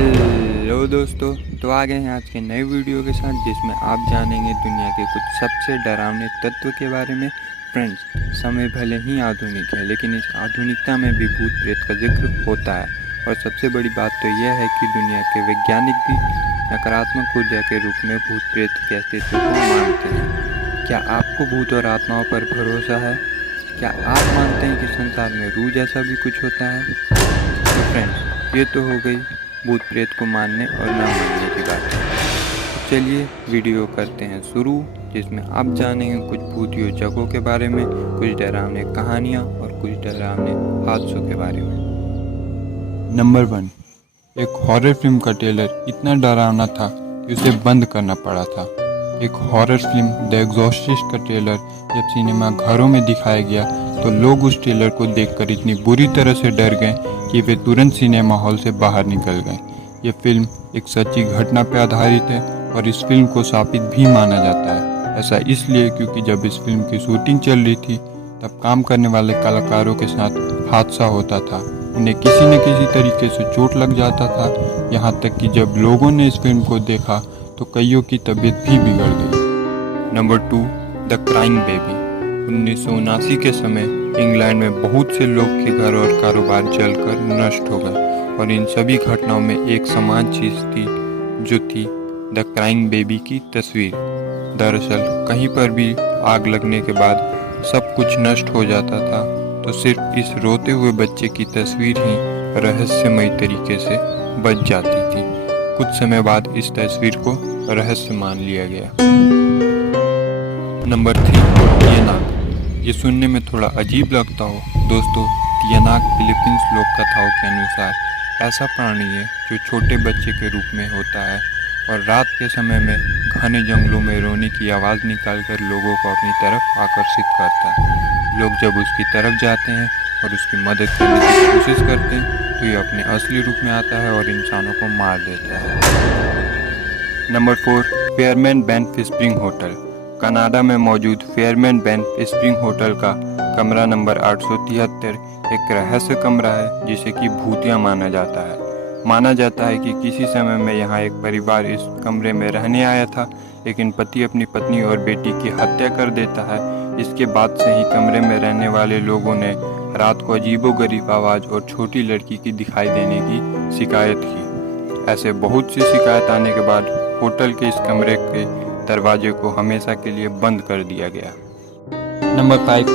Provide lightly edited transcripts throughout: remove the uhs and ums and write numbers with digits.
Hello दोस्तों, तो आ गए हैं आज के नए वीडियो के साथ जिसमें आप जानेंगे दुनिया के कुछ सबसे डरावने तत्व के बारे में। फ्रेंड्स, समय भले ही आधुनिक है लेकिन इस आधुनिकता में भी भूत प्रेत का जिक्र होता है। और सबसे बड़ी बात तो यह है कि दुनिया के वैज्ञानिक भी नकारात्मक ऊर्जा के रूप में भूत प्रेत के अस्तित्व को मानते हैं। क्या आपको भूत और आत्माओं पर भरोसा है? क्या आप मानते हैं कि संसार में रूह जैसा भी कुछ होता है? तो फ्रेंड्स, ये तो हो गई भूत प्रेत को मानने और ना मानने की बात। चलिए वीडियो करते हैं शुरू, जिसमें आप जानेंगे कुछ भूतियों जगहों के बारे में, कुछ डरावने कहानियाँ और कुछ डरावने हादसों के बारे में। नंबर 1। एक हॉरर फिल्म का ट्रेलर इतना डरावना था कि उसे बंद करना पड़ा था। एक हॉरर फिल्म द एग्जॉर्सिस्ट का ट्रेलर जब सिनेमा घरों में दिखाया गया तो लोग उस ट्रेलर को देखकर इतनी बुरी तरह से डर गए कि वे तुरंत सिनेमा हॉल से बाहर निकल गए। ये फिल्म एक सच्ची घटना पर आधारित है और इस फिल्म को शापित भी माना जाता है। ऐसा इसलिए क्योंकि जब इस फिल्म की शूटिंग चल रही थी तब काम करने वाले कलाकारों के साथ हादसा होता था। उन्हें किसी न किसी तरीके से चोट लग जाता था, यहाँ तक कि जब लोगों ने इस फिल्म को देखा तो कईयों की तबीयत भी बिगड़ गई। Number 2, the crying baby. 1979 के समय इंग्लैंड में बहुत से लोग के घर और कारोबार जलकर नष्ट हो गए और इन सभी घटनाओं में एक समान चीज़ थी जो थी द क्राइंग बेबी की तस्वीर। दरअसल कहीं पर भी आग लगने के बाद सब कुछ नष्ट हो जाता था, तो सिर्फ इस रोते हुए बच्चे की तस्वीर ही रहस्यमयी तरीके से बच जाती थी। कुछ समय बाद इस तस्वीर को रहस्य मान लिया गया। नंबर 3, तियानाक। ये सुनने में थोड़ा अजीब लगता हो दोस्तों, तियानाक फिलीपींस लोक कथाओं के अनुसार ऐसा प्राणी है जो छोटे बच्चे के रूप में होता है और रात के समय में घने जंगलों में रोने की आवाज़ निकालकर लोगों को अपनी तरफ आकर्षित करता है। लोग जब उसकी तरफ जाते हैं और उसकी मदद करने की कोशिश करते हैं तो ये अपने असली रूप में आता है और इंसानों को मार देता है। Number 4, Fairmont Banff spring hotel. Canada में मौजूद फेयरमैन बैंक स्प्रिंग होटल का कमरा नंबर 873 एक रहस्य कमरा है जिसे कि भूतिया माना जाता है। माना जाता है कि किसी समय में यहाँ एक परिवार इस कमरे में रहने आया था, लेकिन पति अपनी पत्नी और बेटी की हत्या कर देता है। इसके बाद से ही कमरे में रहने वाले लोगों ने रात को अजीबोगरीब आवाज़ और छोटी लड़की की दिखाई देने की शिकायत की। ऐसे बहुत सी शिकायत आने के बाद होटल के इस कमरे के दरवाजे को हमेशा के लिए बंद कर दिया गया। नंबर 5,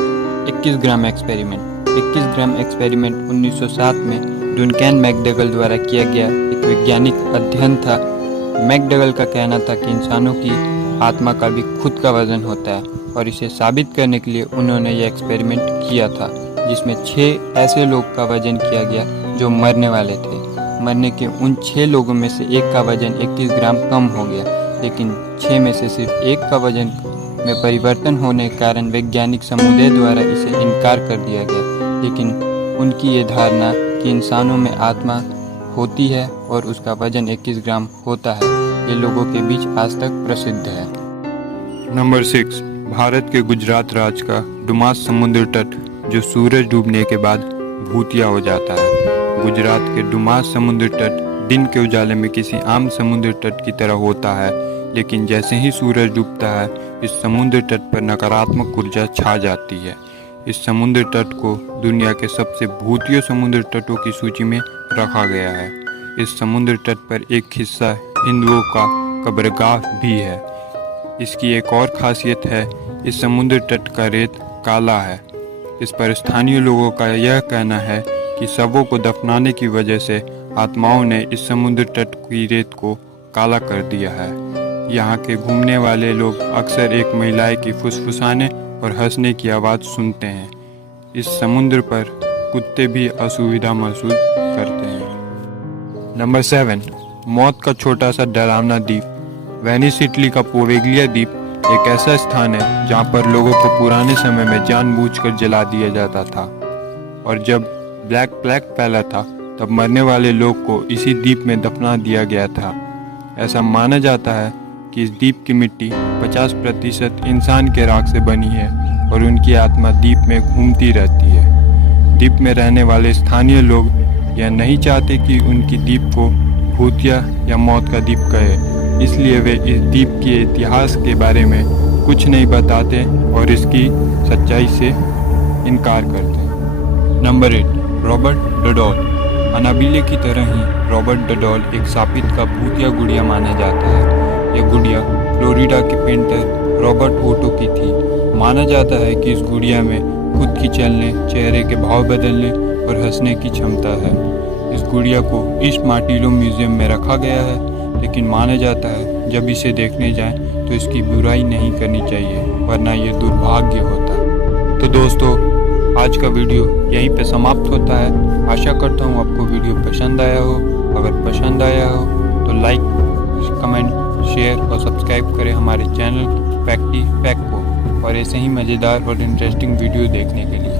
21 ग्राम एक्सपेरिमेंट। 21 ग्राम एक्सपेरिमेंट 1907 में डुनकैन मैकडगल द्वारा किया गया एक वैज्ञानिक अध्ययन था। मैकडगल का कहना था कि इंसानों की आत्मा का भी खुद का वजन होता है और इसे साबित करने के लिए उन्होंने यह एक्सपेरिमेंट किया था, जिसमें 6 ऐसे लोग का वजन किया गया जो मरने वाले थे। मरने के उन 6 लोगों में से एक का वजन 21 ग्राम कम हो गया, लेकिन 6 में से सिर्फ एक का वजन में परिवर्तन होने के कारण वैज्ञानिक समुदाय द्वारा इसे इनकार कर दिया गया। लेकिन उनकी ये धारणा कि इंसानों में आत्मा होती है और उसका वजन 21 ग्राम होता है, ये लोगों के बीच आज तक प्रसिद्ध है। नंबर 6, भारत के गुजरात राज्य का डुमास समुद्र तट जो सूरज डूबने के बाद भूतिया हो जाता है। गुजरात के डुमास समुद्र तट दिन के उजाले में किसी आम समुद्र तट की तरह होता है, लेकिन जैसे ही सूरज डूबता है इस समुद्र तट पर नकारात्मक ऊर्जा छा जाती है। इस समुद्र तट को दुनिया के सबसे भूतिया समुद्र तटों की सूची में रखा गया है। इस समुद्र तट पर एक हिस्सा हिंदुओं का कब्रगाह भी है। इसकी एक और खासियत है, इस समुद्र तट का रेत काला है। इस पर स्थानीय लोगों का यह कहना है कि शवों को दफनाने की वजह से आत्माओं ने इस समुद्र तट की रेत को काला कर दिया है। यहाँ के घूमने वाले लोग अक्सर एक महिला की फुसफुसाने और हंसने की आवाज़ सुनते हैं। इस समुद्र पर कुत्ते भी असुविधा महसूस करते हैं। नंबर 7, मौत का छोटा सा डरावना द्वीप। वेनिस इटली का पोवेग्लिया द्वीप एक ऐसा स्थान है जहाँ पर लोगों को पुराने समय में जानबूझकर जला दिया जाता था, और जब ब्लैक प्लेग फैला था तब मरने वाले लोग को इसी द्वीप में दफना दिया गया था। ऐसा माना जाता है कि इस द्वीप की मिट्टी 50% इंसान के राख से बनी है और उनकी आत्मा द्वीप में घूमती रहती है। द्वीप में रहने वाले स्थानीय लोग यह नहीं चाहते कि उनकी द्वीप को भूतिया या मौत का द्वीप कहे, इसलिए वे इस द्वीप के इतिहास के बारे में कुछ नहीं बताते और इसकी सच्चाई से इनकार करते हैं। Number 8, Robert the doll. Annabelle की तरह ही रॉबर्ट द डॉल एक सापित का भूतिया गुड़िया माना जाता है। यह गुड़िया फ्लोरिडा के पेंटर रॉबर्ट ओटो की थी। माना जाता है कि इस गुड़िया में खुद की चलने, चेहरे के भाव बदलने और हंसने की क्षमता है। इस गुड़िया को ईस्ट मार्टिलो म्यूजियम में रखा गया है, लेकिन माना जाता है जब इसे देखने जाएं तो इसकी बुराई नहीं करनी चाहिए, वरना ये दुर्भाग्य होता है। तो दोस्तों, आज का वीडियो यहीं पे समाप्त होता है। आशा करता हूँ आपको वीडियो पसंद आया हो। अगर पसंद आया हो तो लाइक, कमेंट, शेयर और सब्सक्राइब करें हमारे चैनल फैक्टी फैक्ट को, और ऐसे ही मज़ेदार और इंटरेस्टिंग वीडियो देखने के लिए।